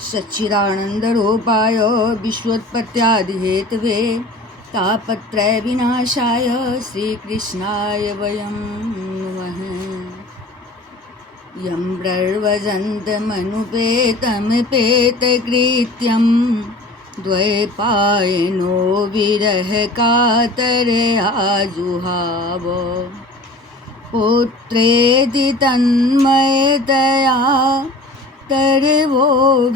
सच्चिदानन्दरूपाय विश्वोत्पत्त्यादिहेतवे तापत्रय विनाशाय श्रीकृष्णाय वयं नमः। यं ब्रर्वजन्तमनुपेतमपेतकृत्यं द्वैपायनो विरहकातरयाजुहाव पुत्रेति तन्मयतया तर्वोऽभिनेदु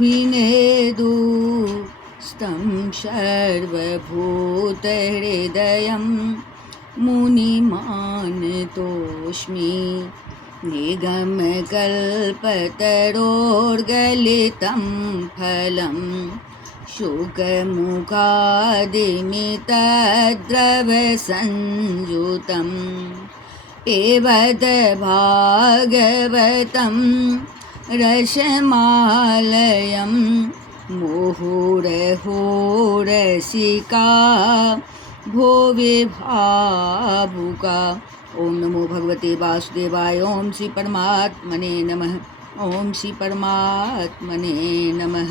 स्तं सर्वभूतहृदयं मुनिमानतोऽस्मि। निगमकल्पतरोर्गलितं फलं शुकमुखादिमितद्रवसंयुतं पिबत भागवतं रसमालयं मुहुरहो रसिका भुवि भावुका। ओम नमो भगवते वासुदेवाय। ओम श्री परमात्मने नमः। ओम श्री परमात्मने नमः।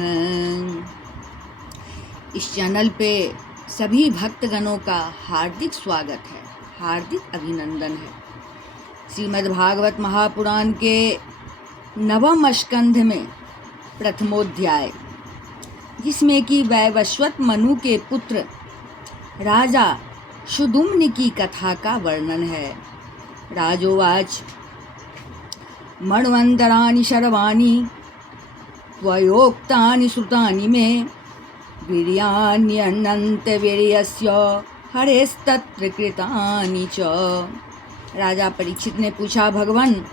इस चैनल पे सभी भक्तगणों का हार्दिक स्वागत है, हार्दिक अभिनंदन है। श्रीमद्भागवत महापुराण के नवम स्कंध में प्रथमोध्याय, जिसमें कि वैवस्वत मनु के पुत्र राजा शुदुम्न की कथा का वर्णन है। राजोवाच मन्वन्तराणि सर्वाणि त्वयोक्तानि श्रुतानि मे वीर्याण्यनन्तवीर्यस्य हरेस्तत्र कृतानि च। राजा परीक्षित ने पूछा, भगवान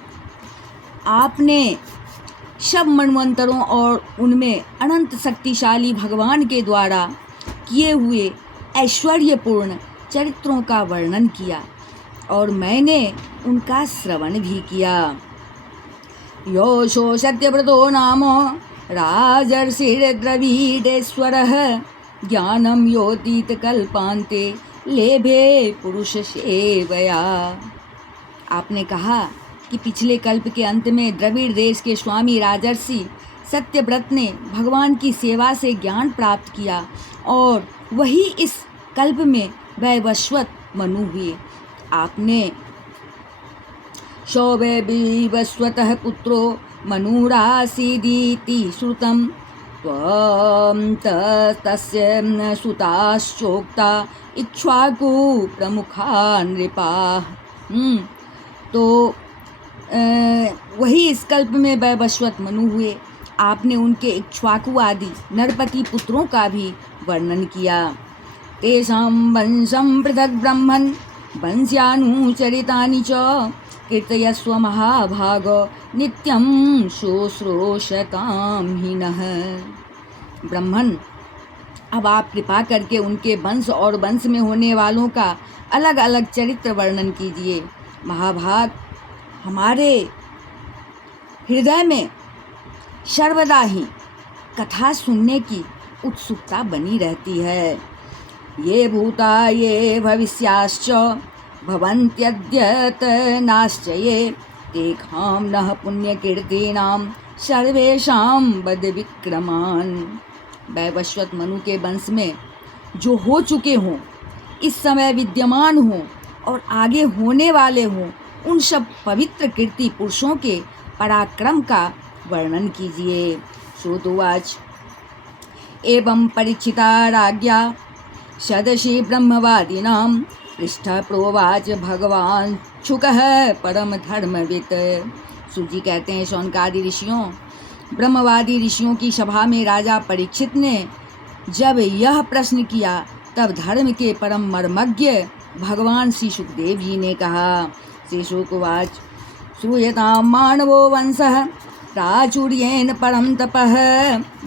आपने सब मन्वंतरों और उनमें अनंत शक्तिशाली भगवान के द्वारा किए हुए ऐश्वर्यपूर्ण चरित्रों का वर्णन किया और मैंने उनका श्रवण भी किया। योषो सत्यव्रतो नाम राजर्षिर्द्रविडेश्वरः ज्ञानं योतीत कल्पान्ते लेभे पुरुष सेवया। आपने कहा कि पिछले कल्प के अंत में द्रविड़ देश के स्वामी राजर्षि सत्यव्रत ने भगवान की सेवा से ज्ञान प्राप्त किया और वही इस कल्प में वैवस्वत मनु हुए। आपने शौवैवस्वतः पुत्रो मनुरासीदीति श्रुतं त्वं तस्य सुताश्चोक्ता इक्ष्वाकु प्रमुखा नृपाः। तो वही इस कल्प में वैवस्वत मनु हुए। आपने उनके इक्ष्वाकु आदि नरपति पुत्रों का भी वर्णन किया। तेषां वंशं पृथक् ब्रह्मन् वंश्यानुचरितानि च कीर्तयस्व महाभाग नित्यं शुश्रूषतां हीनः। ब्रह्मन, अब आप कृपा करके उनके वंश और वंश में होने वालों का अलग अलग चरित्र वर्णन कीजिए। महाभाग, हमारे हृदय में सर्वदा ही कथा सुनने की उत्सुकता बनी रहती है। ये भूता ये भविष्याश्च भवन्त्यद्यतनाश्च ये तेषां नः पुण्यकीर्तीनां सर्वेषां वद विक्रमान्। वैवस्वत मनु के वंश में जो हो चुके हों, इस समय विद्यमान हों और आगे होने वाले हों, उन सब पवित्र कीर्ति पुरुषों के पराक्रम का वर्णन कीजिए। श्रुतुवाच एवं परीक्षिता राज्ञा सदसि ब्रह्मवादिनां पृष्ठः प्रोवाच भगवान शुकः परम धर्मवित्। सूजी कहते हैं, शौनकादि ऋषियों, ब्रह्मवादी ऋषियों की सभा में राजा परीक्षित ने जब यह प्रश्न किया, तब धर्म के परम मर्मज्ञ भगवान श्री सुखदेव जी ने कहा। श्री शुकवाच श्रूयतां मानवो वंशः प्राचुर्येण परम तपः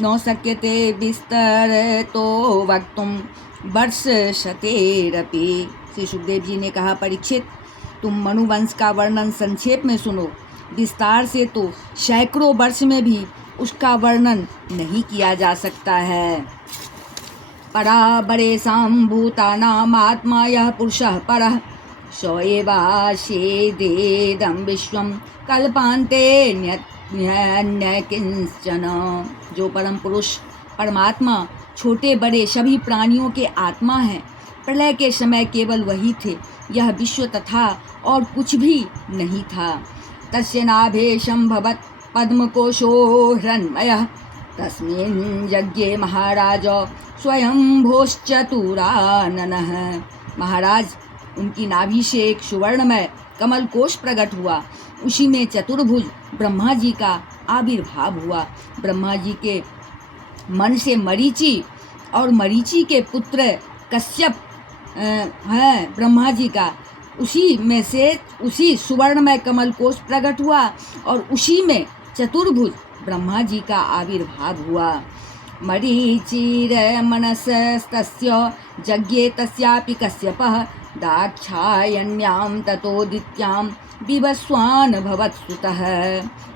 न शक्यते विस्तरतो वक्तुं वर्षशतेरपि। श्री सुखदेव जी ने कहा, परीक्षित, तुम मनुवंश का वर्णन संक्षेप में सुनो। विस्तार से तो सैकड़ों वर्ष में भी उसका वर्णन नहीं किया जा सकता है। पराबरेषां भूतानां आत्मा यः पुरुषः परः स एवास्येदेदं विश्वं कल्पान्ते अन्य किंचन। जो परम पुरुष परमात्मा छोटे बड़े सभी प्राणियों के आत्मा हैं, प्रलय के समय केवल वही थे, यह विश्व तथा और कुछ भी नहीं था। तस्य नाभे संभवत पद्मकोशो हिरण्मयः, तस्मिन् यज्ञे महाराज स्वयंभोश्चतुराननः। महाराज, उनकी नाभि से एक सुवर्णमय कमल कोश प्रकट हुआ, उसी में चतुर्भुज ब्रह्मा जी का आविर्भाव हुआ। ब्रह्मा जी के मन से मरीचि और मरीचि के पुत्र कश्यप है ब्रह्मा जी का, उसी में से उसी सुवर्णमय कमल कोश प्रकट हुआ और उसी में चतुर्भुज ब्रह्मा जी का आविर्भाव हुआ। मरीचिर्मनसस्तस्य यज्ञे तस्यापि कश्यपः, दाक्षायण्यां ततोदित्यां विवस्वान् भवत्सुतः।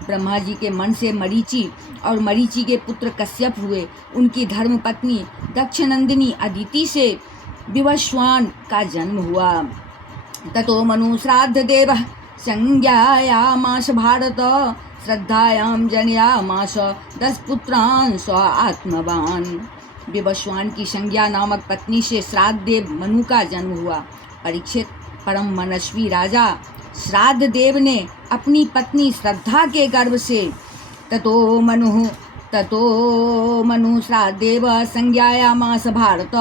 ब्रह्मा जी के मन से मरीचि और मरीचि के पुत्र कश्यप हुए। उनकी धर्मपत्नी दक्षनंदिनी अदिति से विवस्वान का जन्म हुआ। ततो मनु श्राद्ध देवः संज्ञायामास भारत, श्रद्धायां जनयामास 10 पुत्रान् स्व आत्मवान। विवस्वान की संज्ञा नामक पत्नी से श्राद्ध देव मनु का जन्म हुआ। परीक्षित, परम मनस्वी राजा श्राद्ध देव ने अपनी पत्नी श्रद्धा के गर्भ से ततो मनु श्राद्धेव संज्ञायामास भारत,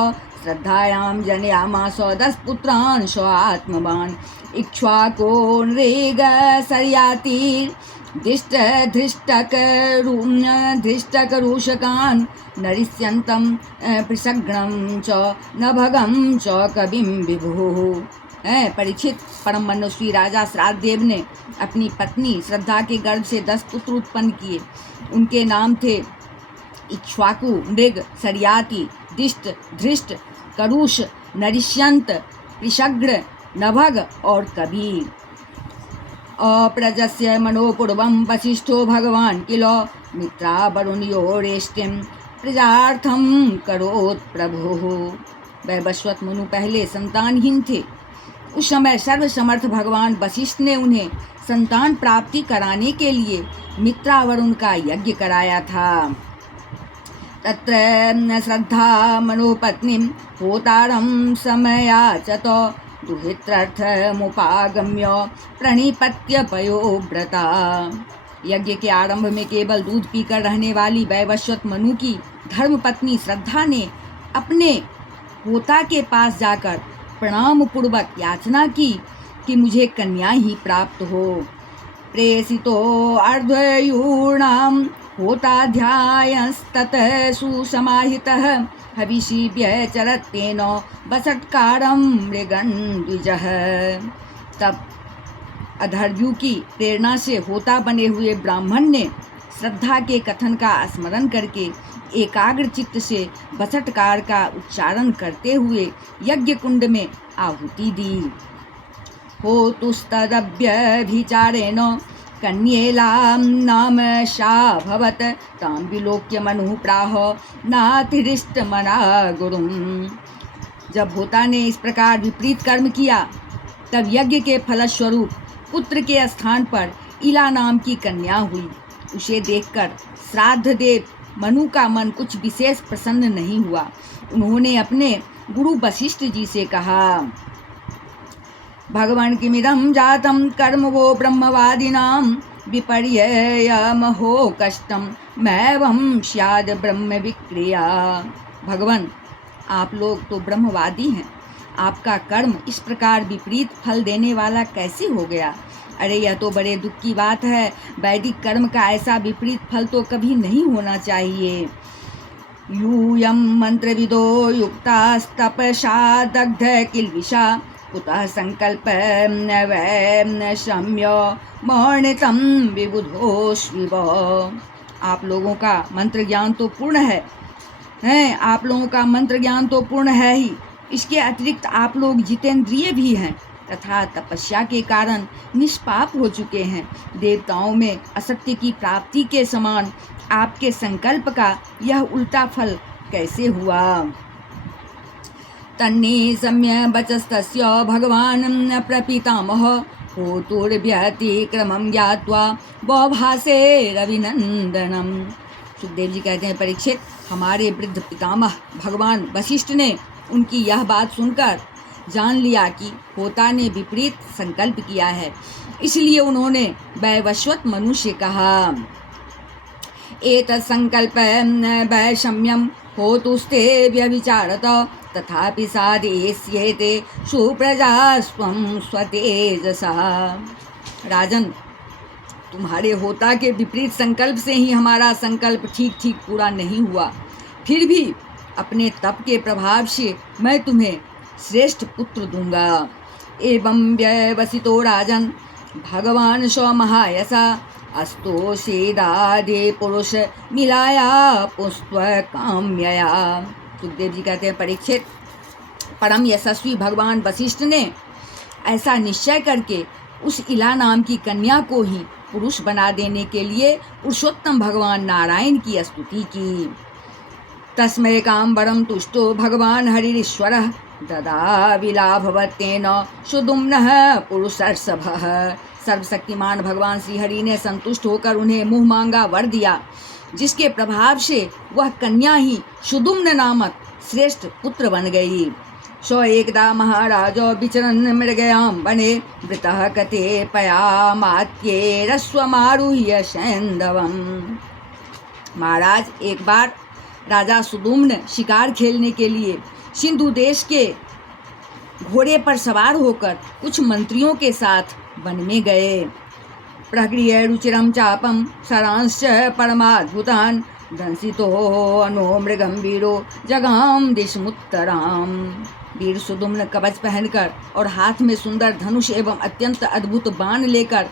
श्रद्धायां जनयामास 10 पुत्रान् स्व आत्मवान्। इक्ष्वाको नृग सर्याति धृष्टकरूषकान्, नरिष्यन्तं पृषघ्नं च नभगं च कविं विभुः। परीक्षित, परम मनस्वी राजा श्राद्ध देव ने अपनी पत्नी श्रद्धा के गर्भ से 10 पुत्र उत्पन्न किए। उनके नाम थे इक्ष्वाकु, मृग, सर्याति, दिष्ट, धृष्ट, करुष, नरिष्यंत, पृषघ्न, नभग और कबि। अप्रजस्य मनोपूर्वं वसिष्ठो भगवान् किल, मित्रा वरुणयोरेष्टिं प्रजार्थं करोत् प्रभुः। वैवस्वत मनु पहले संतानहीन थे। उस समय सर्वसमर्थ भगवान वशिष्ठ ने उन्हें संतान प्राप्ति कराने के लिए मित्रा वरुण का यज्ञ कराया था। तत्र श्रद्धा मनोपत्नीं होतारं समयाचत, दुहित्रर्थमुपागम्य प्रणिपत्य पयोव्रता। यज्ञ के आरंभ में केवल दूध पीकर रहने वाली वैवस्वत मनु की धर्मपत्नी श्रद्धा ने अपने होता के पास जाकर प्रणाम पूर्वक याचना की कि मुझे कन्या ही प्राप्त हो। प्रेषितो अर्धयूर्णां होताध्यायस्ततः सुसमाहितः, हविषि व्यचरत्तेन वसत्कारं मृगन्द्विजः। तब अधर्व्यू की प्रेरणा से होता बने हुए ब्राह्मण ने श्रद्धा के कथन का स्मरण करके एकाग्र चित्त से वसटकार का उच्चारण करते हुए यज्ञ कुंड में आहुति दी। होतुस्तदभ्यभिचारेण कन्येलां नाम शाभवत्, तां विलोक्य मनुः प्राह नातिरिष्टमना गुरुम्। जब होता ने इस प्रकार विपरीत कर्म किया, तब यज्ञ के फलस्वरूप पुत्र के स्थान पर इला नाम की कन्या हुई। उसे देखकर श्राद्ध देव मनु का मन कुछ विशेष प्रसन्न नहीं हुआ। उन्होंने अपने गुरु वशिष्ठ जी से कहा, भगवान किमिदं जातं कर्म वो ब्रह्मवादिनां, विपर्ययमहो कष्टं मैवं स्याद ब्रह्म विक्रिया। भगवान, आप लोग तो ब्रह्मवादी हैं, आपका कर्म इस प्रकार विपरीत फल देने वाला कैसे हो गया? अरे यह तो बड़े दुख की बात है। वैदिक कर्म का ऐसा विपरीत फल तो कभी नहीं होना चाहिए। यूयं मंत्रविदो युक्तास्तपसा दग्ध किल्बिषा, कुतः संकल्प वैषम्य मौणितं विबुधोस्विव। आप लोगों का मंत्र ज्ञान तो पूर्ण है, आप लोगों का मंत्र ज्ञान तो पूर्ण है ही। इसके अतिरिक्त आप लोग जितेंद्रिय भी हैं तथा तपस्या के कारण निष्पाप हो चुके हैं। देवताओं में असत्य की प्राप्ति के समान आपके संकल्प का यह उल्टा फल कैसे हुआ? तन्नी सम्य वचस्तस्य भगवान् प्रपितामह, होतुर्व्यतिक्रमं ज्ञात्वा बभासे रविनंदनम। सुखदेव जी कहते हैं, परीक्षित, हमारे वृद्ध पितामह भगवान वशिष्ठ ने उनकी यह बात सुनकर जान लिया कि होता ने विपरीत संकल्प किया है, इसलिए उन्होंने वैवस्वत मनु से कहा, एतत् संकल्प वैषम्यम होतुस्ते व्यभिचारत तथापि साधयिष्येते सुप्रजास्त्वं स्वतेजसा। राजन, तुम्हारे होता के विपरीत संकल्प से ही हमारा संकल्प ठीक ठीक पूरा नहीं हुआ, फिर भी अपने तप के प्रभाव से मैं तुम्हें श्रेष्ठ पुत्र दूंगा। एवं व्यवसितो राजन भगवान स्व महायसा अस्तोषेदादे पुरुष मिलाया पुष्प काम्यया। सुखदेव जी कहते हैं, परीक्षित, परम यशस्वी भगवान वशिष्ठ ने ऐसा निश्चय करके उस इला नाम की कन्या को ही पुरुष बना देने के लिए पुरुषोत्तम भगवान नारायण की स्तुति की। तस्मै काम्बरं तुष्टो भगवान हरिश्वरः ददा विलाभवतेन सुदुम्नः पुरुषर्षभः। सर्वशक्तिमान भगवान श्री हरि ने संतुष्ट होकर उन्हें मुँह मांगा वर दिया, जिसके प्रभाव से वह कन्या ही सुदुम्न नामक श्रेष्ठ पुत्र बन गई। सो एकदा महाराजो विचरन् मृगयां वने वृतः कते पयामात्ये रस्वमारुह्य सैंधवम्। महाराज, एक बार राजा सुदुम्न शिकार खेलने के लिए सिंधु देश के घोड़े पर सवार होकर कुछ मंत्रियों के साथ वन में गए। प्रगृह्य रुचिरं चापम सरांश्च परमाद्भुतान् दंसितो अनो मृगं वीरो जगाम दिशमुत्तराम। वीर सुदुम्न कवच पहनकर और हाथ में सुंदर धनुष एवं अत्यंत अद्भुत बाण लेकर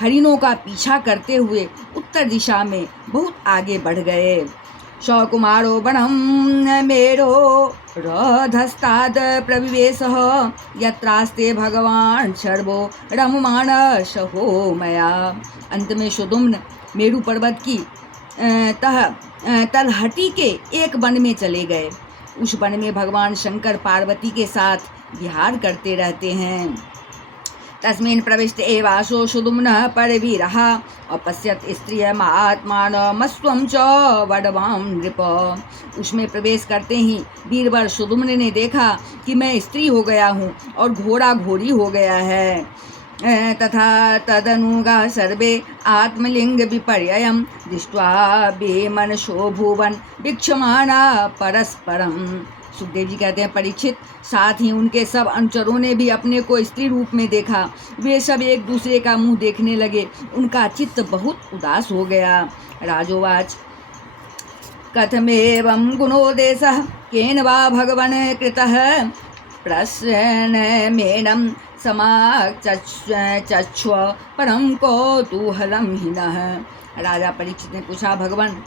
हरिणों का पीछा करते हुए उत्तर दिशा में बहुत आगे बढ़ गए। सकुमारो वनं मेरो रधस्ताद प्रविवेशः यत्रास्ते भगवान सर्वो रममाण सहो मया। अंत में सुदुम्न मेरु पर्वत की तलहटी के एक वन में चले गए। उस वन में भगवान शंकर पार्वती के साथ विहार करते रहते हैं। तस्मिन् प्रविष्ट एवासो सुदुम्नः परवीरः अपश्यत् स्त्रियमात्मानमस्त्वं च वडवां नृप। उसमें प्रवेश करते ही वीरवर सुदुम्न ने देखा कि मैं स्त्री हो गया हूँ और घोड़ा घोड़ी हो गया है। तथा तदनुगा सर्वे आत्मलिंग विपर्ययं दृष्ट्वा बेमनसो भुवन वीक्षमाणा परस्परम। सुखदेव जी कहते हैं, परीक्षित, साथ ही उनके सब अनुचरों ने भी अपने को स्त्री रूप में देखा। वे सब एक दूसरे का मुंह देखने लगे। उनका चित्त बहुत उदास हो गया। राजोवाच, कथमेवं गुणोदेशः केन वा भगवन् कृतः प्रश्नमेनं समाचक्ष्व परम कौतूहलं हिनः। राजा परीक्षित ने पूछा, भगवान,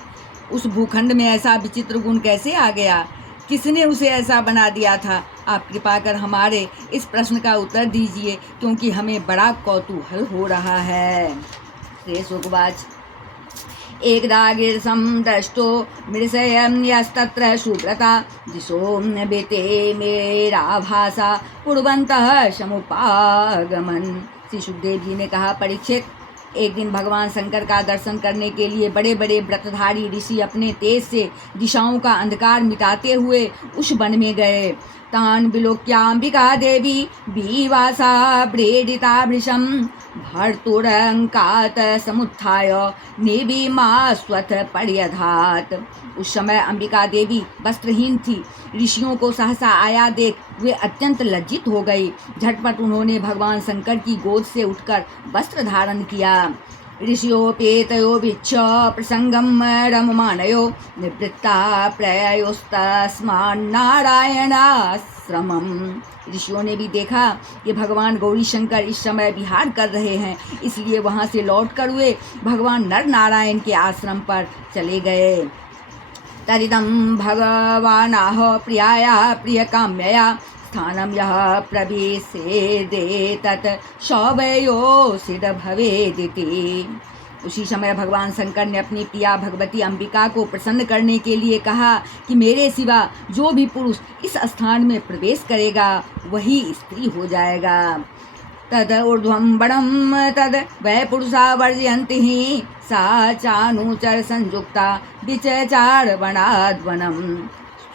उस भूखंड में ऐसा विचित्र गुण कैसे आ गया? किसने उसे ऐसा बना दिया था? आप कृपा कर हमारे इस प्रश्न का उत्तर दीजिए, क्योंकि हमें बड़ा कौतूहल हो रहा है। श्री सुखवाच, एकदा गिरसं दृष्टो मृषयं यस्तत्र सुव्रता दिशो बेते मेराभासा कुर्वन्तः समुपागमन्। श्री सुखदेव जी ने कहा, परीक्षित, एक दिन भगवान शंकर का दर्शन करने के लिए बड़े बड़े व्रतधारी ऋषि अपने तेज से दिशाओं का अंधकार मिटाते हुए उस वन में गए। तान विलोक्याम्बिका देवी विवासा व्रीडिता वृषं भर्तुरंकात समुत्थाय निविमास्वथ पर्यधात। उस समय अंबिका देवी वस्त्रहीन थी। ऋषियों को सहसा आया देख वे अत्यंत लज्जित हो गई। झटपट उन्होंने भगवान शंकर की गोद से उठकर वस्त्र धारण किया। ऋषियोपेतयो विच्छ प्रसंगम रममानयो निवृत्ता प्रयोस्तस्मान्नारायणाश्रमम्। ऋषियों ने भी देखा कि भगवान गौरी शंकर इस समय विहार कर रहे हैं, इसलिए वहाँ से लौटकर वे भगवान नर नारायण के आश्रम पर चले गए। तदिदं भगवानाह प्रियाया प्रियकाम्यया स्थानं यः प्रवेशेदेतत् सवयोसिद भवेदिति। उसी समय भगवान शंकर ने अपनी प्रिया भगवती अंबिका को प्रसन्न करने के लिए कहा कि मेरे सिवा जो भी पुरुष इस स्थान में प्रवेश करेगा वही स्त्री हो जाएगा। तद ऊर्ध्वं बडं तद वै पुरुषा वर्जयन्ति सा चानुचर संयुक्ता विचचार वनाद्वनम।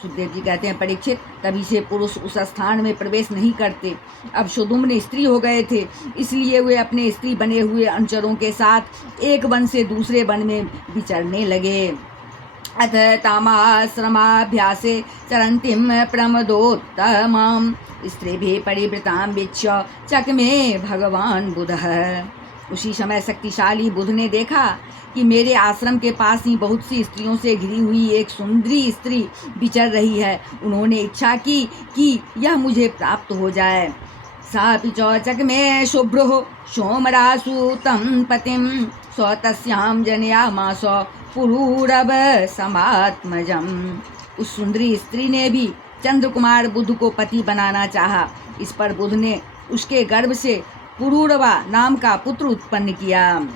सुखदेव जी कहते हैं, परीक्षित, तभी से पुरुष उस स्थान में प्रवेश नहीं करते। अब सुदुम्न स्त्री हो गए थे, इसलिए वे अपने स्त्री बने हुए अनुचरों के साथ एक वन से दूसरे वन में विचरने लगे। अथ तामाश्रमाभ्यासे चरन्तीं प्रमदोत्तमां स्त्रीभिः परिवृतां वीक्ष्य चक्मे भगवान बुधः। उसी समय शक्तिशाली बुध ने देखा कि मेरे आश्रम के पास ही बहुत सी स्त्रियों से घिरी हुई एक सुंदरी स्त्री विचर रही है। उन्होंने इच्छा की कि यह मुझे प्राप्त हो जाए। सापि च चक्मे शुभ्रो सोमरासुतं पतिं स तस्यां जनयामास पुरूरव समात्मजम। उस सुंदरी स्त्री ने भी चंद्रकुमार बुध को पति बनाना चाहा। इस पर बुध ने उसके गर्भ से पुरूरवा नाम का पुत्र उत्पन्न किया।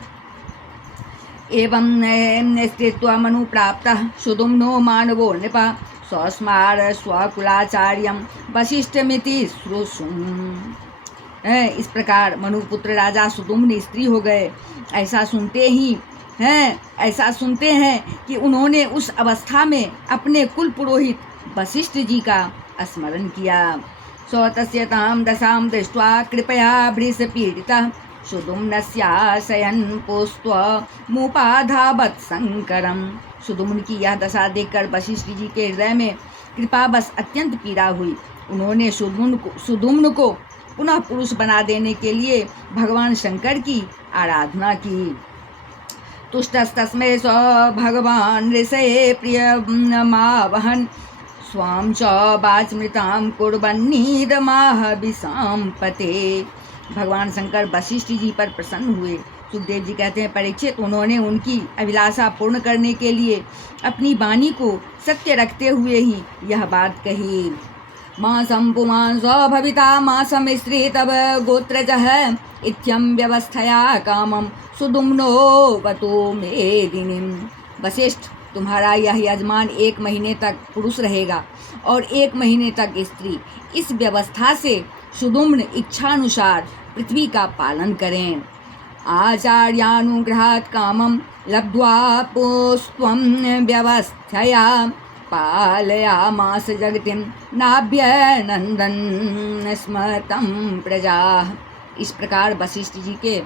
एवं स्थित्वा मनु प्राप्तः सुदुम्नो मानवो नृप स्वस्मार स्वकुलाचार्यं वशिष्ठमिति श्रुसुम। इस प्रकार मनुपुत्र राजा सुदुम्न स्त्री हो गए। ऐसा सुनते हैं कि उन्होंने उस अवस्था में अपने कुल पुरोहित वशिष्ठ जी का स्मरण किया। स्वतस्यतां दशां दृष्ट्वा कृपया वृषपीडितः सुदुम्नस्याशयन् पुष्ट्वमुपाधावत् शंकरम्। सुदुम्न की यह दशा देखकर वशिष्ठ जी के हृदय में कृपावश अत्यंत पीड़ा हुई। उन्होंने सुदुम्न को पुनः पुरुष बना देने के लिए भगवान शंकर की आराधना की। तुष्टस्तस्मै स भगवान ऋषये प्रियमावहन् स्वां च वाचमृतां कुर्वन्नीदमाह विशाम्पते। भगवान शंकर वशिष्ठ जी पर प्रसन्न हुए। सुखदेव जी कहते हैं, परीक्षित, उन्होंने उनकी अभिलाषा पूर्ण करने के लिए अपनी वाणी को सत्य रखते हुए ही यह बात कही। मासं पुमांस भविता मासं स्त्री तव गोत्रजः इत्यं व्यवस्थया कामं सुदुम्नो वतो मेदिनीम्। वशिष्ठ, तुम्हारा यह यजमान 1 महीने तक पुरुष रहेगा और 1 महीने तक स्त्री। इस व्यवस्था से सुदुम्न इच्छानुसार पृथ्वी का पालन करें। आचार्यानुग्रहात् कामं लब्ध्वा पुस्त्वं व्यवस्थया पालयामास जगतिं नाभ्यनन्दन् स्म तं प्रजाः। इस प्रकार वशिष्ठ जी के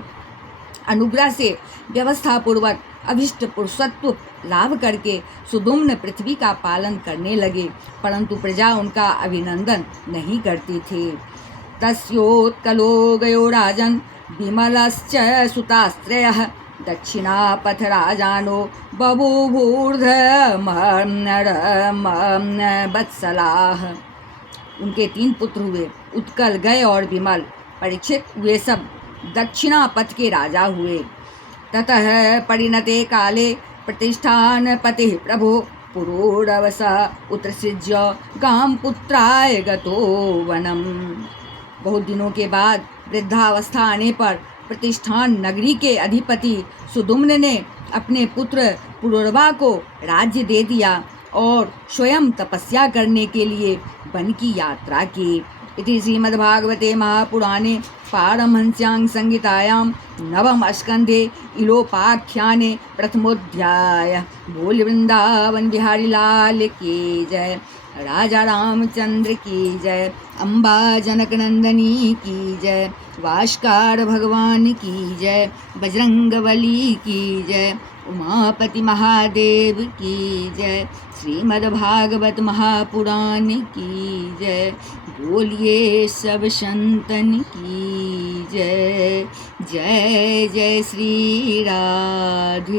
अनुग्रह से व्यवस्था पूर्वक अभिष्ट पुरुषत्व लाभ करके सुदुम्न पृथ्वी का पालन करने लगे, परंतु प्रजा उनका अभिनंदन नहीं करती थी। तस्योत्कलो गयो राजन् विमलश्च सुतास्त्रयः दक्षिणापथ राजानो बभूवूर्धमर्मवत्सलाः। उनके 3 पुत्र हुए, उत्कल, गय और विमल। परीक्षित, वे सब दक्षिणापथ के राजा हुए। ततः परिणते काले प्रतिष्ठान पतिः प्रभो पुरूरवस उत्सृज्य गां पुत्राय गतो वनम। बहुत दिनों के बाद वृद्धावस्था आने पर प्रतिष्ठान नगरी के अधिपति सुदुम्न ने अपने पुत्र पुरूरवा को राज्य दे दिया और स्वयं तपस्या करने के लिए वन की यात्रा की। इति श्रीमद्भागवते महापुराणे पारमहंस्यां संहितायां 9वें स्कन्धे इलोपाख्याने प्रथमोऽध्याय। बोल वृंदावन बिहारी लाल की जय, राजा रामचंद्र की जय, अम्बा जनक नंदनी की जय, वाष्कार भगवान की जय, बजरंगबली की जय, उमापति महादेव की जय, श्रीमद्भागवत महापुराण की जय। बोलिए सब संतन की जय। जय जय श्री राधे।